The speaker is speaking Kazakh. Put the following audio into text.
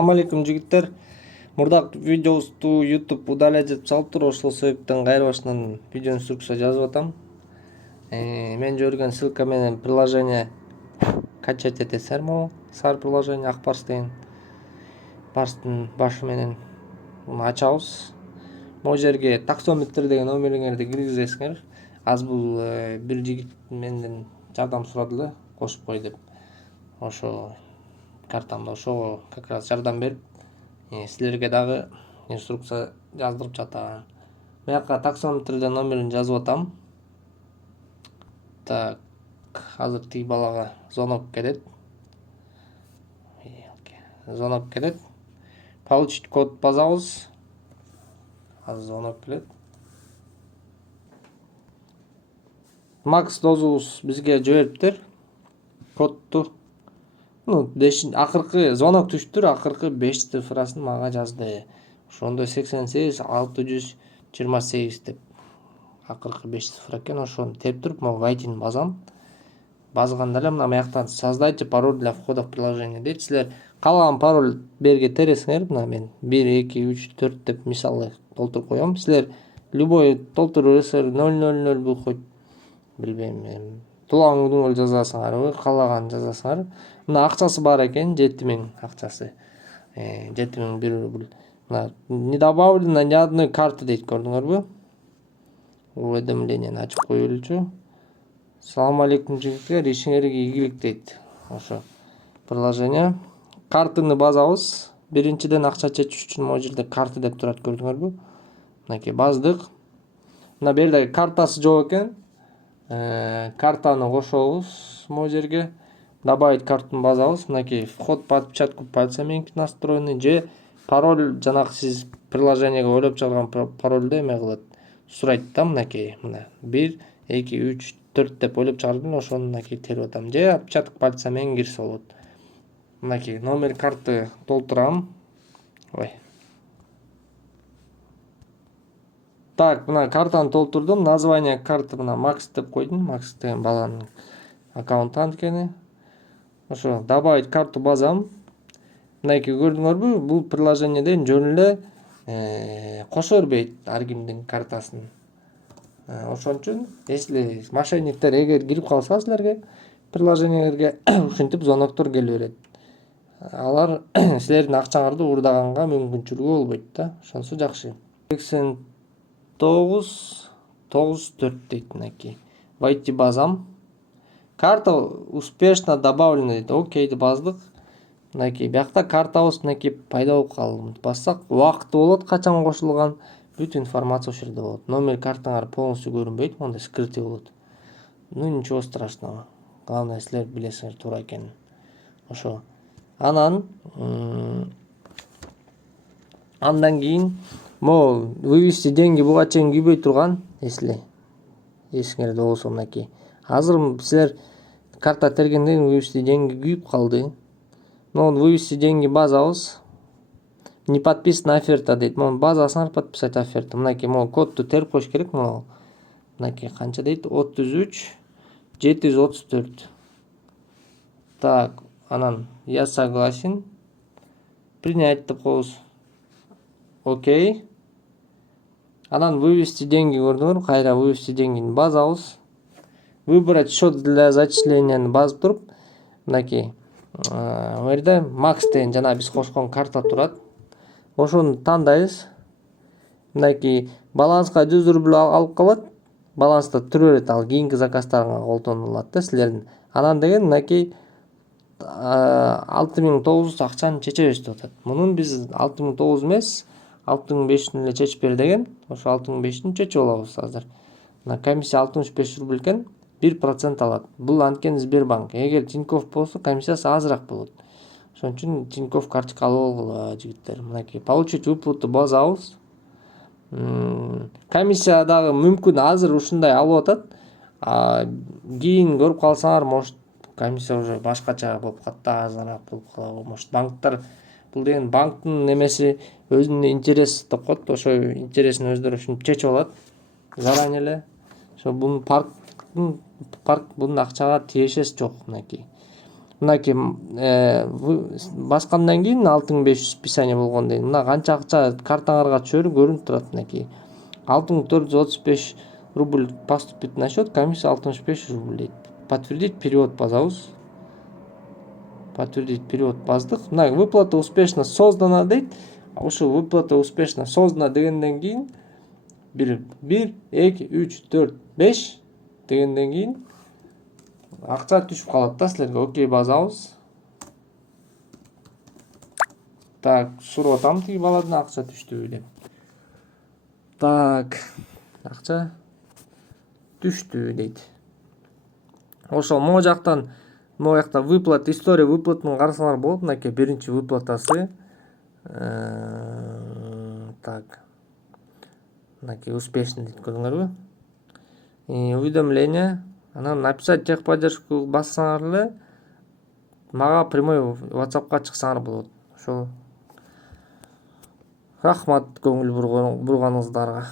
Assalamu alaikum жигиттер. Мурдак видеобузду YouTube удалать деп салып туруп, ошол себептен кайра башынан видео инструкция жазып атам. Мен жиберген ссылка менен приложение качать этесиңер. Могу сар приложение Акбарс деген барстын башы менен муну ачабыз. Могу жерге таксометр деген номериңерди киргизесиңер. Аз бул бир жигит менден жардам сурады эле, кошуп кой деп. Ошо картамда ошого как раз жардам берип, силерге дагы инструкция жаздырып жатам. Буяка таксометрден номерин жазып атам. Так, азыр тиги балага звонок келет. Получить код базабыз. Азыр звонок келет. Макс дозубуз бизге жибериптир кодду. Акыркы звонок түштүр, акыркы 5 цифрасын мага жазды. Ошондо 88 628 деп акыркы 5 цифра экен. Ошону терип туруп, могу вайтин базам. Базганда эле мына буяктан создайте пароль для входа в приложение дейт. Силер каалаган пароль берге тересиңер. Мына мен 1 2 3 4 деп мисалы толтуруп коём. Силер любой толтуруп бересиңер. 000 бул хоть билбейм, туулган күнүңөрдү жазасыңарбы, каалаган жазасыңар. Мына акчасы бар экен, 7000 акчасы. 7001 рубль. Мына не добавлено ни одной карты дейт, көрдүңөрбү? Уведомлениени ачып коелучу. Салам алейкум жигиттер, ишиңерге ийгилик дейт. Ошо приложение. Картаны базабыз. Биринчиден акча чечиш үчүн могу жерде карты деп турат, көрдүңөрбү? Мынакей баздык. Мына берде картасы жок экен. Картаны кошобуз могу жерге. Добавить картаны базабыз. Мынакей вход по отпечатку пальца меники настроены же пароль жанагы сиз приложениеге ойлоп чыгарган парольду эме кылат. Сурайт да, мынакей мына 1 2 3 4 деп ойлоп чыгардым, ошону мынакей терип атам. Же отпечаток пальца менен кирсе болот. Мынакей номер карты толтурам. Так, мына картаны толтурдум. Название карты мына Макс деп койдум. Макс деген баланын аккаунту анткени. Ошо добавить карту базам. Мынакей көрдүңөрбү? Бул приложениеден жөн эле кошо бербейт ар кимдин картасын. Ошон үчүн если мошенниктер эгер кирип калса силерге приложениеңерге ушинтип звоноктор келе берет. Алар силердин акчаңарды уурдаганга мүмкүнчүлүгү болбойт да. Ошонсу жакшы. 8994 дейт мынакей. Войти базам. Карта успешно добавлена дейт. Окейди баздык. Мынакей биякта картабыз мынакей пайда болуп калды. Бассак убакыты болот, качан кошулган, бүт информация ошол жерде болот. Номер картаңар полностью көрүнбөйт, мондай скрытый болот. Ничего страшного. Главное силер билесиңер туура экенин. Ошо. Андан кийин могу вывести деньги буга чейин күйбөй турган, если эсиңерде болсо мынакей. Азыр силер карта тергенден кийин вывести деньги күйүп калды. Могу вывести деньги базабыз. Не подписана оферта дейт. Могу базасыңар подписать оферту. Мынакей могу кодду терип коюш керек. Могу мынакей канча дейт? 33 734. Так, анан я согласен. Принять деп коебуз. Окей. Анан вывести деньги көрдүңөр, кайра вывести деньгини базабыз. Выбрать счет для зачисленияны басып туруп, мынакей бу жерде Макс деген жана биз кошкон карта турат. Ошону тандайбыз. Мынакей баланска 100 рубль алып калат. Баланста тура берет, ал кийинки заказдарыңа колдонулат да силердин. Анан деген мынакей 6900 акчаны чече бериш деп атат. Мунун биз 6900 эмес, 6500 эле чечип бер деген. Ошо 6500 чечип алабыз азыр. Мына комиссия 65 рубль экен, 1% алат. Бул анткени Сбербанк. Эгер Тинькофф болсо комиссиясы азыраак болот. Ошон үчүн Тинькофф карточка алып алгыла жигиттер. Мынакей получить выплату базабыз. Комиссия дагы мүмкүн азыр ушундай алып атат. Кийин көрүп калсаңар, может комиссия уже башкача болуп калат да, азыраак болуп калабы. Может банктар, бул деген банктын немеси өзүнүн интерес деп коет. Ошо интересин өздөрү ушинтип чечип алат заранее эле. Ошо бунун парк бунун акчага тиешеси жок мынакей. мынакей баскандан кийин 6500 списание болгондон кийин мына канча акча картаңарга түшөрү көрүнүп турат. Мынакей 6435 рубль поступит на счет, комиссия 65 рубль дейт. Подтвердить перевод базабыз. Подтвердить перевод баздык. Мына выплата успешно создана дейт. Ушул выплата успешно создана дегенден кийин 1 2 3 4 5 дегенден кийин акча түшүп калат да силерге. Окей базабыз. Так, сурап атам тиги баладан акча түштүбү деп. Так, акча түштү дейт. Ошол могу жактан могу жакта выплата, история выплатаны карасаңар болот. Мынакей биринчи выплатасы. Так. Мынакей успешный дейт, көрдүңөрбү? Уведомление. Анан написать техподдержку бассаңар эле мага прямой WhatsApp'ка чыксаңар болот. Ошо. Рахмат көңүл бурганыңыздарга.